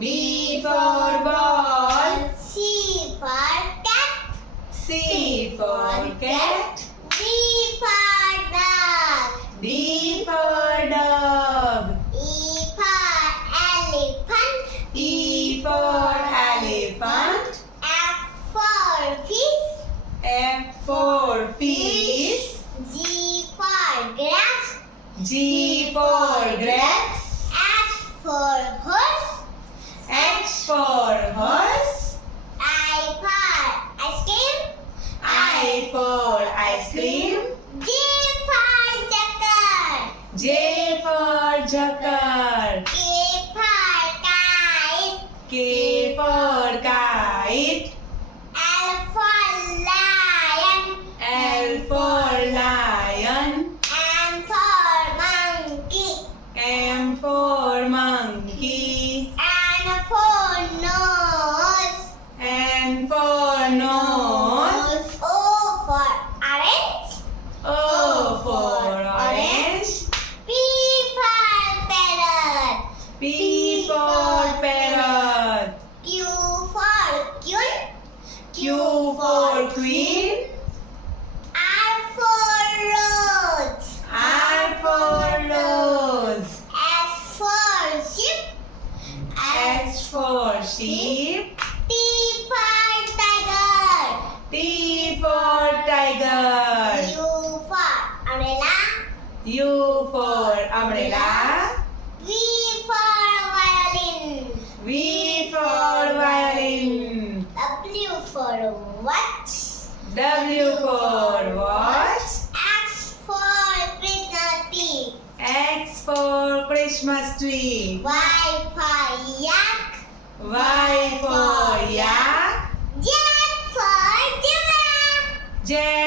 B for ball. C for cat. C for cat. D for dog. D for dog. E for elephant. E for elephant. F for fish. F for fish. G for grass. G for grapes. H for horse. H for horse. I for ice cream. I for ice cream. J for jacker. J for joker. K for kite. K for kite. L for lion. L for lion. M for monkey. M for monkey. N for nose. N for nose. O for orange. O for orange. P for parrot. P for parrot. Q for queen. Q for queen. R for rose. R for rose. S for sheep. X for sheep. T for tiger. T for tiger. U for umbrella. U for umbrella. V for violin. V for violin. W for watch. W for watch. X for Christmas tree. X for Christmas tree. Y for yak. Y for yak. Z for giraffe. Z